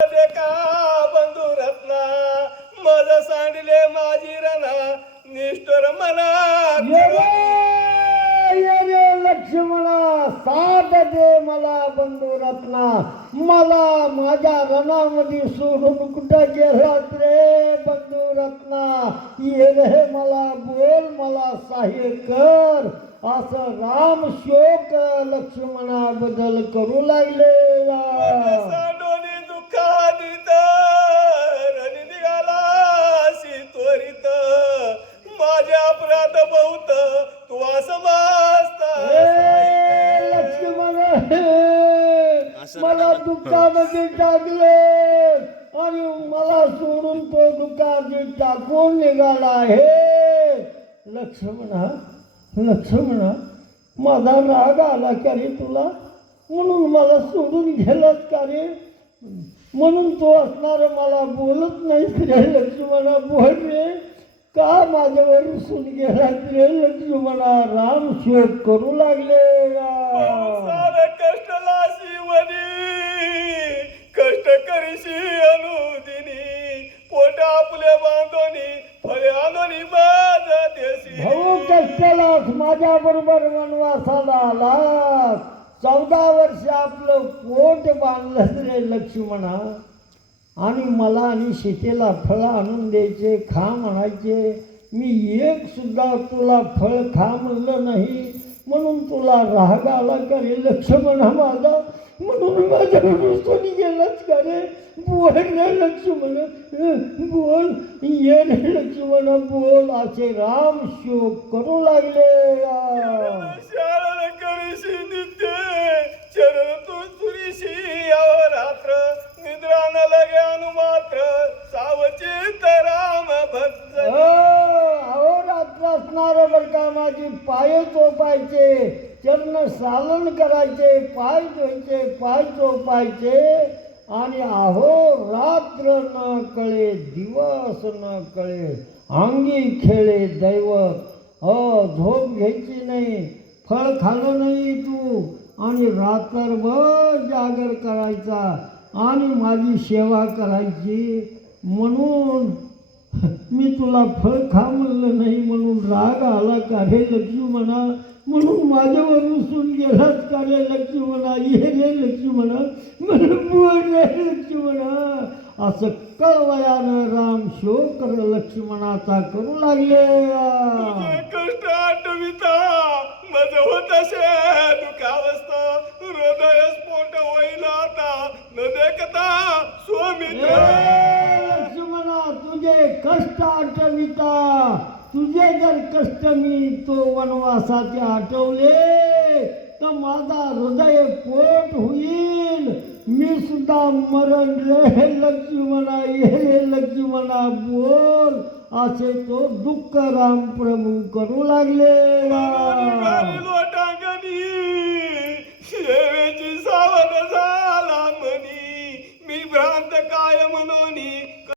का बंधू रत्ना मज सांडले माझी रणा निष्ठुर मना ये रे लक्ष्मणा साथ दे मला बंधू रत्ना मला माझ्या रणामध्ये सोडून कुठं गेलात रे बंधू रत्ना ये रे मला बोल मला सहाय्य कर असं राम शोक लक्ष्मणाबद्दल करू लागले सांडोनी दुःखादित रणी निघाला त्वरित माझ्या अपराध बहुत तू असमासता लक्ष्मण मला दुःखामध्ये टाकले आणि मला सोडून तो दुःखामध्ये टाकून निघाला आहे लक्ष्मणा माझा राग आला का रे तुला म्हणून मला सोडून गेलात का रे म्हणून तो असणार मला बोलत नाही रे लक्ष्मणा बोल रे का माझ्यावर रुसून गेला रे लक्ष्मणा राम शोक करू लागले कष्टला शिवनी कष्ट करीशी अनुदिनी पोट आपले बांधोनी फळे आणोनी माझ देशी भाऊ कष्टाला माझ्या बरोबर वनवासाला आला 14 वर्ष आपलं पोट बांधलं रे लक्ष्मणा आणि मला आणि सीतेला फळं आणून द्यायचे खा म्हणायचे मी एक सुद्धा तुला फळ खा म्हणलं नाही म्हणून तुला राग आला का रे लक्ष्मणा माझा म्हणून माझ्या रुसून गेलाच का रे बोल रे लक्ष्मण बोल ये रे लक्ष्मण बोल असे राम शोक करू लागले शाळा करीशी नित्य चरण तू सुरीशी रात्र निद्रा न लगे अनुमात्र सावचित राम भक्त अहो रात्र असणार बर का माझी पाय चोपायचे चरण सालन करायचे पाय चोपायचे आणि अहो रात्र न कळे दिवस न कळे अंगी खेळे दैवत झोप घ्यायची नाही फळ खाल्लं नाही तू आणि रात्रभर जागर करायचा आणि माझी सेवा करायची म्हणून मी तुला फळ खा म्हणलं नाही म्हणून राग आला का रे लक्ष्मणा म्हणून माझ्यावर रुसून गेलाच का रे लक्ष्मणा ये रे लक्ष्मणा मला बोल रे लक्ष्मणा असं कळवयानं राम शोक लक्ष्मणाचा करू लागले कष्ट आठविता मज होत दुखावस्था हृदय स्फोट होईल आता न देखता स्वामित्र लक्ष्मणा तुझे कष्ट आठविता तुझे जर कष्ट मी तो वनवासाचे आठवले तर माझा हृदय पोट होईल मी सुद्धा मरण रे लक्ष्मणा ये लक्ष्मणा बोल असे तो दुःख राम प्रभू करू लागले लोटांगणी सेवेची सावध झाला म्हणी मी भ्रांत काय म्हणोनी